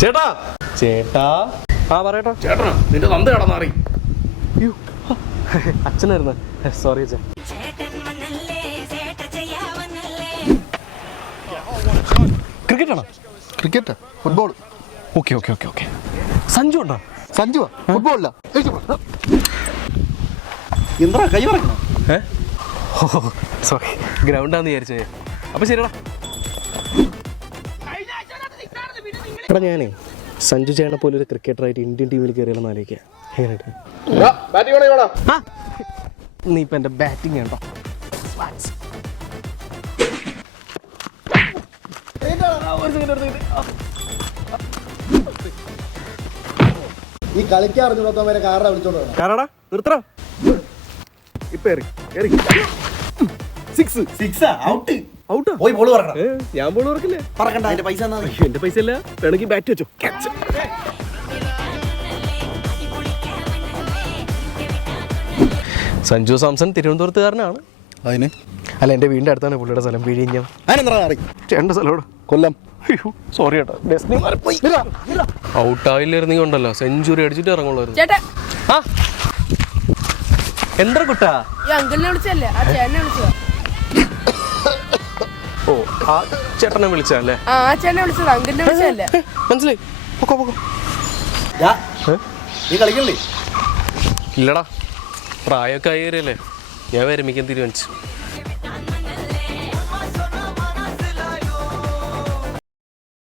ചേട്ടാ ചേട്ടാ ആ പറയട്ടോ ചേട്ടനാ നിന്റെ തന്ത കടന്നറി. അയ്യോ അച്ഛനായിരുന്നു. സോറി അച്ഛൻ. ക്രിക്കറ്റാണോ? Cricket, football. Okay okay okay okay. Sanju ഉണ്ടോ? സഞ്ജുവാ? ഫുട്ബോളില്ല. എന്താ കൈ പറയണോ? സോറി, ഗ്രൗണ്ടാന്ന് വിചാരിച്ചേ. അപ്പൊ ശരിടാ. എടാ ഞാനേ സഞ്ജു ചേട്ടനെ പോലെ ഒരു ക്രിക്കറ്ററായിട്ട് ഇന്ത്യൻ ടീമിൽ കയറിയാലെന്ന് ആലോചിക്കുക. നീ ഇപ്പൊ എന്റെ ബാറ്റിംഗ് ഉണ്ടോ? ഈ കളിക്കാൻ അറിഞ്ഞൂടാത്തവരെ കാറ വിളിച്ചോണ്ട് കാരടാ നിർത്തടാ. ഇപ്പൊ ഔട്ടാ. പോയി ബോൾ പറക്കണം. ഞാൻ ബോൾ പറക്കില്ലേ? പറക്കണ്ട, അതിന്റെ പൈസ എന്നാ? എന്റെ പൈസ ഇല്ല, വേണമെങ്കിൽ ബാറ്റ് വെച്ചോ. സഞ്ജു സാംസൺ തിരുവനന്തപുരത്തുകാരനാണ്. അതിന് അല്ല, എന്റെ വീടിന്റെ അടുത്താണ് പുള്ളിയുടെ സ്ഥലം. വിഴിഞ്ഞം. അതിനെന്താ ചേട്ടൻ്റെ സ്ഥലം കൊല്ലം. സോറി കേട്ടോ. ഔട്ടായില്ലായിരുന്നെങ്കിൽ ഉണ്ടല്ലോ സെഞ്ചുറി അടിച്ചിട്ട് ഇറങ്ങുള്ളായിരുന്നു. ചേട്ടാ എന്താ കുട്ടാ? ഈ അങ്കിളിനെ വിളിച്ചല്ലേ? ആ ചേട്ടനെ വിളിച്ചതാ. ഓ, ആ ചേട്ടനെ വിളിച്ചല്ലേ? ആ ചേട്ടനെ വിളിച്ചത്, അങ്കിളിനെ വിളിച്ചല്ലേ? മനസ്സിലായി. പൊക്കോ പൊക്കോ. നീ കളിക്കണ്ടേ? ഇല്ലടാ, പ്രായമൊക്കെ ആയി വരെയല്ലേ, ഞാൻ വിരമിക്കാൻ തീരുമാനിച്ചു.